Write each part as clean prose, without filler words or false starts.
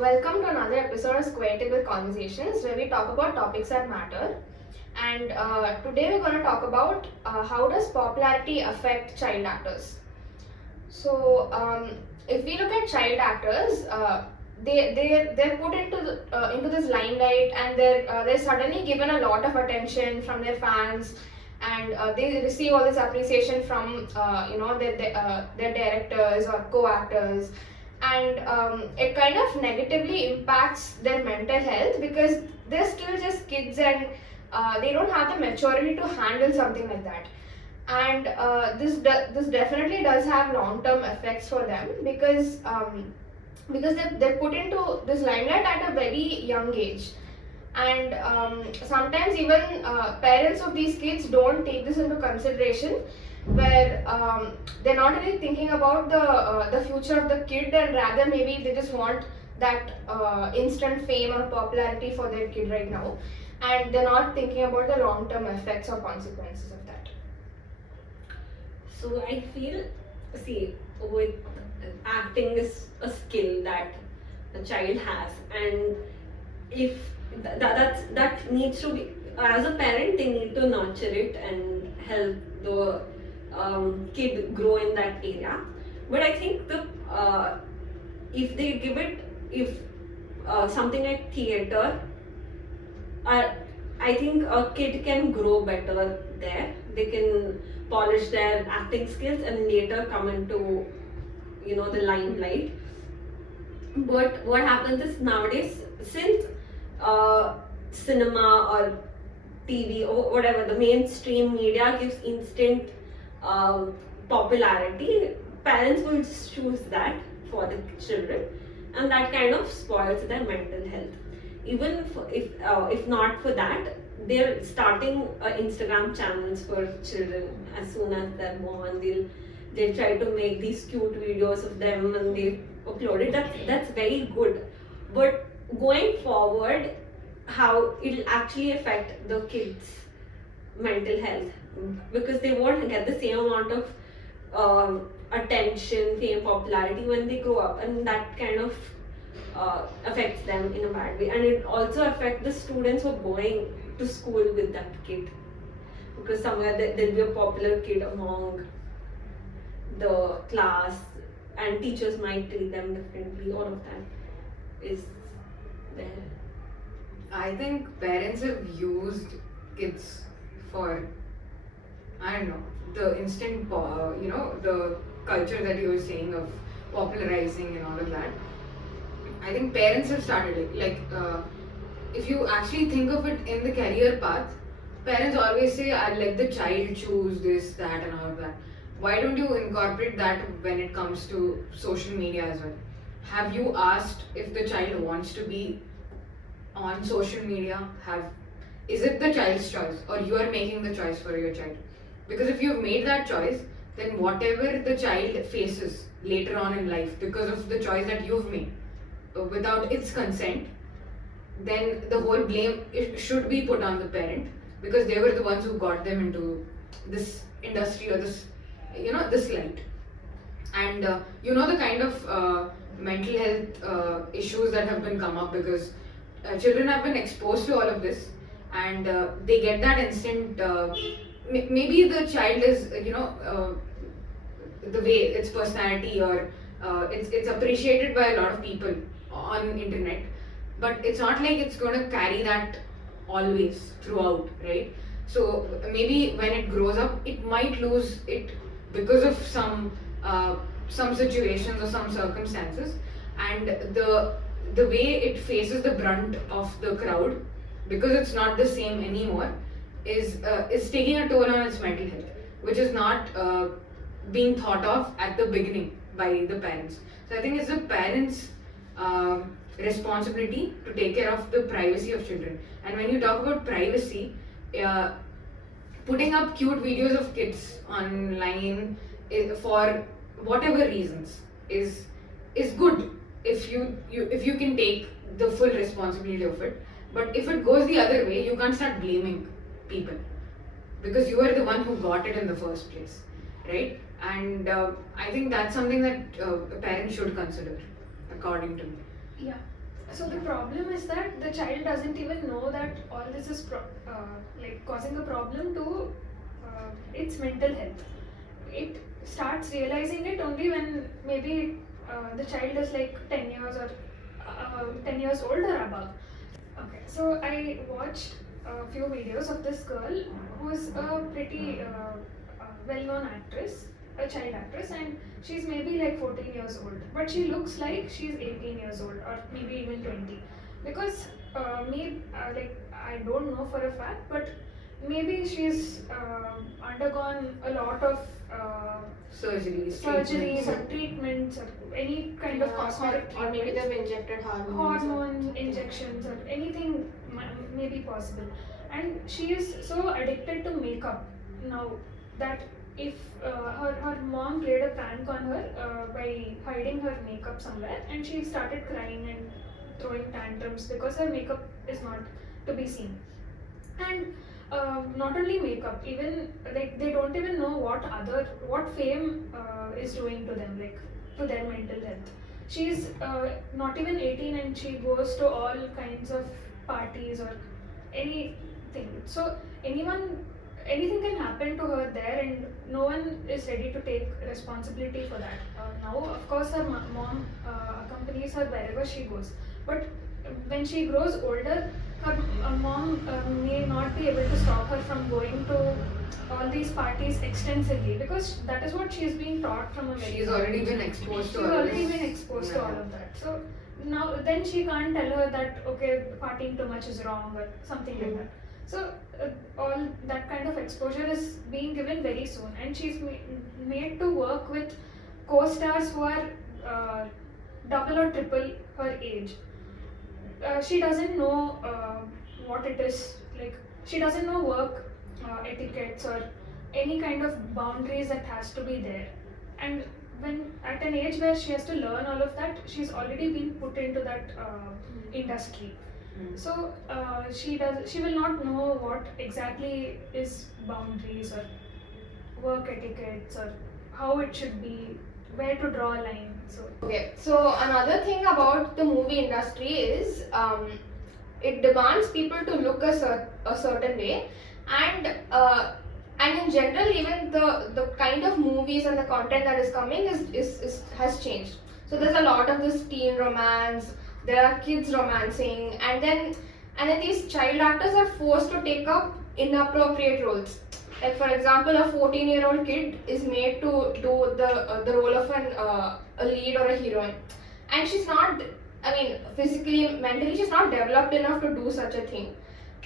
Welcome to another episode of Square Table Conversations, where we talk about topics that matter. And today we're going to talk about how does popularity affect child actors. So if we look at child actors, they're put into this limelight, and they're suddenly given a lot of attention from their fans, and they receive all this appreciation from their directors or co-actors, and it kind of negatively impacts their mental health because they're still just kids, and they don't have the maturity to handle something like that. And this definitely does have long term effects for them because they're put into this limelight at a very young age. And sometimes even parents of these kids don't take this into consideration, where they're not really thinking about the future of the kid, and rather maybe they just want that instant fame or popularity for their kid right now, and they're not thinking about the long term effects or consequences of that. So I feel, see, with acting is a skill that a child has, and if that needs to be, as a parent, they need to nurture it and help the kid grow in that area. But I think if they give it, if something like theater, I think a kid can grow better there. They can polish their acting skills and later come into the limelight. But what happens is nowadays, since cinema or TV or whatever, the mainstream media gives instant popularity, parents will choose that for the children, and that kind of spoils their mental health. Even if not for that, they're starting Instagram channels for children as soon as they're born. They'll try to make these cute videos of them and they upload it. That's very good. But going forward, how it'll actually affect the kids' mental health, because they won't get the same amount of attention, fame, popularity when they grow up, and that kind of affects them in a bad way. And it also affects the students who are going to school with that kid, because somewhere there'll be a popular kid among the class and teachers might treat them differently. All of that is there. I think parents have used kids for, I don't know, the instant, the culture that you were saying of popularizing and all of that. I think parents have started it. If you actually think of it in the career path, parents always say, I'll let the child choose this, that, and all of that. Why don't you incorporate that when it comes to social media as well? Have you asked if the child wants to be on social media? Is it the child's choice, or you are making the choice for your child? Because if you've made that choice, then whatever the child faces later on in life because of the choice that you've made without its consent, then the whole blame should be put on the parent, because they were the ones who got them into this industry or this light. And the kind of mental health issues that have been come up because children have been exposed to all of this, and they get that instant maybe the child is the way its personality or it's appreciated by a lot of people on internet, but it's not like it's going to carry that always throughout, right? So maybe when it grows up, it might lose it because of some situations or some circumstances, and the way it faces the brunt of the crowd, because it's not the same anymore, is taking a toll on its mental health, which is not being thought of at the beginning by the parents. So I think it's the parents' responsibility to take care of the privacy of children. And when you talk about privacy, putting up cute videos of kids online for whatever reasons is good if you can take the full responsibility of it. But if it goes the other way, you can't start blaming people, because you are the one who got it in the first place, right? And I think that's something that parents should consider, according to me. Yeah. So the problem is that the child doesn't even know that all this is like causing a problem to its mental health. It starts realizing it only when maybe the child is like 10 years or 10 years old or above. Okay, so I watched a few videos of this girl who's a pretty well-known actress, a child actress, and she's maybe like 14 years old, but she looks like she's 18 years old or maybe even 20, because like I don't know for a fact, but maybe she's undergone a lot of Surgeries, surgeries treatments. or treatments or any kind of cosmetic or maybe treatment, they've injected hormones. hormone injections or anything may be possible, and she is so addicted to makeup now that if her mom played a prank on her by hiding her makeup somewhere, and she started crying and throwing tantrums because her makeup is not to be seen. And not only makeup, even like they don't even know what fame is doing to them, like to their mental health. She's not even 18 and she goes to all kinds of parties or anything. So anything can happen to her there, and no one is ready to take responsibility for that. Now, of course, her mom accompanies her wherever she goes, but when she grows older, her mom may not be able to stop her from going to all these parties extensively, because that is what she's being taught from a very She's young already age. been exposed She's to all already this. been exposed to Yeah. all of that. So now then she can't tell her that okay, partying too much is wrong or something like that. So all that kind of exposure is being given very soon, and she's made to work with co-stars who are double or triple her age. She doesn't know what it is like. She doesn't know work etiquettes or any kind of boundaries that has to be there. And when at an age where she has to learn all of that, she's already been put into that industry. So she will not know what exactly is boundaries or work etiquettes or how it should be, where to draw a line. So Okay, so another thing about the movie industry is it demands people to look a certain way, and in general, even the kind of movies and the content that is coming is has changed. So there's a lot of this teen romance, there are kids romancing, and then these child actors are forced to take up inappropriate roles. Like for example, a 14-year-old kid is made to do the role of a lead or a heroine, and she's not. I mean, physically, mentally, she's not developed enough to do such a thing,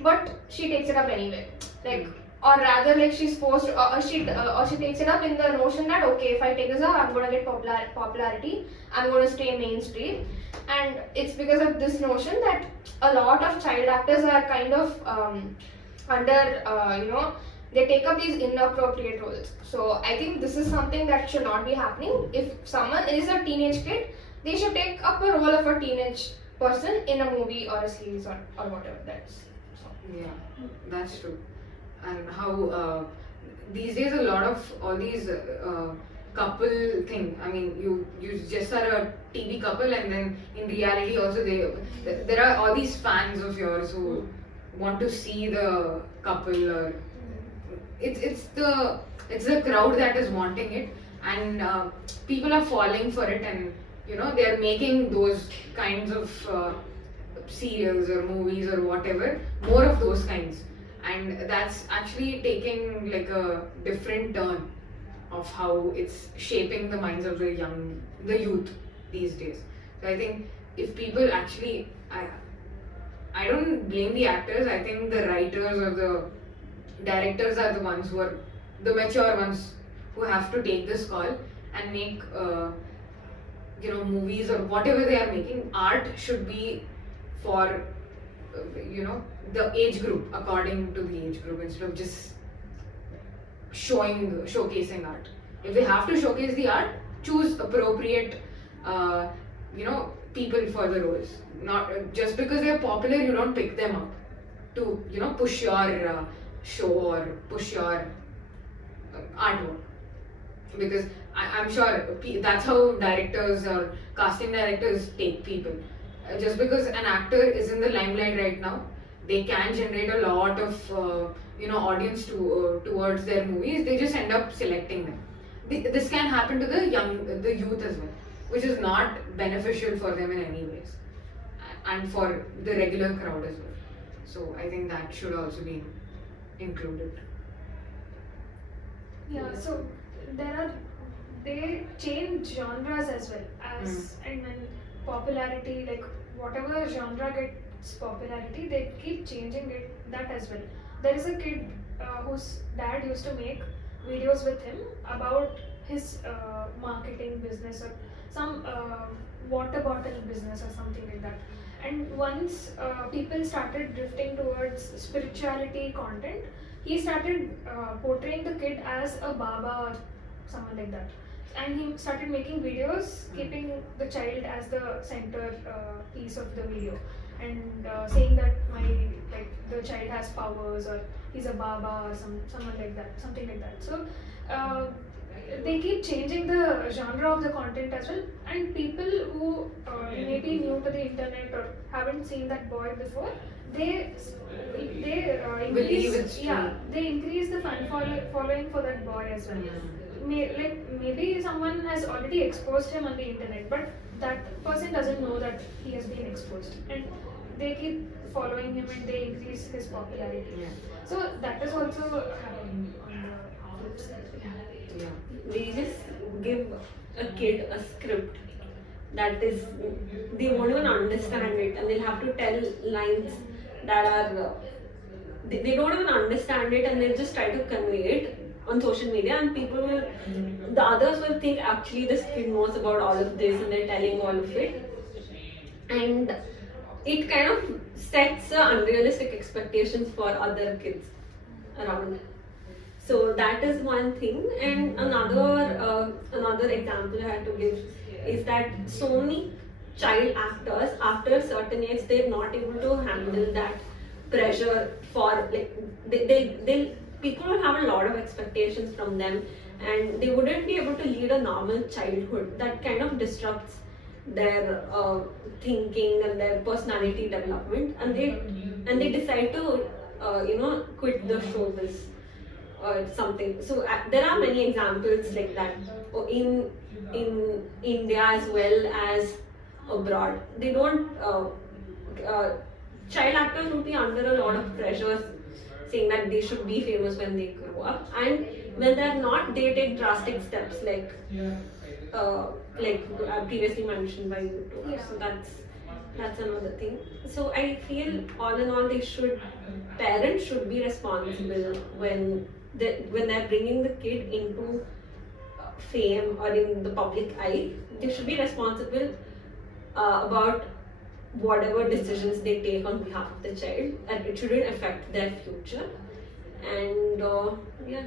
but she takes it up anyway. Like, or rather, like she's forced, or she takes it up in the notion that okay, if I take this up, I'm gonna get popularity. I'm gonna stay mainstream, and it's because of this notion that a lot of child actors are kind of under they take up these inappropriate roles. So I think this is something that should not be happening. If someone is a teenage kid, they should take up a role of a teenage person in a movie or a series or whatever that is. Yeah, that's true. And how these days a lot of all these couple thing. I mean, you just are a TV couple, and then in reality also there are all these fans of yours who want to see the couple, or it's the crowd that is wanting it, and people are falling for it, and they are making those kinds of serials or movies or whatever, more of those kinds, and that's actually taking like a different turn of how it's shaping the minds of the youth these days. So I think if people actually, I don't blame the actors. I think the writers or the directors are the ones who are the mature ones who have to take this call and make movies or whatever they are making. Art should be for the age group, according to the age group, instead of just showcasing art. If they have to showcase the art, choose appropriate people for the roles. Not just because they're popular, you don't pick them up to push your show or push your artwork, because I'm sure that's how directors or casting directors take people. just because an actor is in the limelight right now, they can generate a lot of audience towards their movies. They just end up selecting them. This can happen to the youth as well, which is not beneficial for them in any ways, and for the regular crowd as well. So I think that should also be included. Yeah, so they change genres as well as and when popularity, like whatever genre gets popularity, they keep changing that as well. There is a kid whose dad used to make videos with him about his marketing business or some water bottle business or something like that. And once people started drifting towards spirituality content, he started portraying the kid as a Baba or someone like that. And he started making videos keeping the child as the center piece of the video, and saying that the child has powers, or he's a Baba or someone like that, something like that. So they keep changing the genre of the content as well, and people who may be new to the internet or haven't seen that boy before, they Believe increase, it's true. yeah, they increase the following for that boy as well. Maybe someone has already exposed him on the internet, but that person doesn't know that he has been exposed, and they keep following him and they increase his popularity. Yeah. So that is also happening on the flip side. Yeah. They just give a kid a script that is, they won't even understand it, and they'll have to tell lines that are they don't even understand it, and they'll just try to convey it on social media, and people will, the others will think actually this kid knows about all of this and they're telling all of it, and it kind of sets unrealistic expectations for other kids around. So that is one thing. And another example I had to give is that so many child actors, after a certain age, they're not able to handle that pressure for, like, they people will have a lot of expectations from them, and they wouldn't be able to lead a normal childhood. That kind of disrupts their thinking and their personality development, and they decide to quit the showbiz or something. So there are many examples like that in India as well as abroad. They don't child actors will be under a lot of pressure, saying that they should be famous when they grow up, and when they're not, they take drastic steps like previously mentioned by you too. Yeah. So that's another thing. So I feel all in all, parents should be responsible when they're bringing the kid into fame or in the public eye. They should be responsible about whatever decisions they take on behalf of the child, and it shouldn't affect their future. And yeah.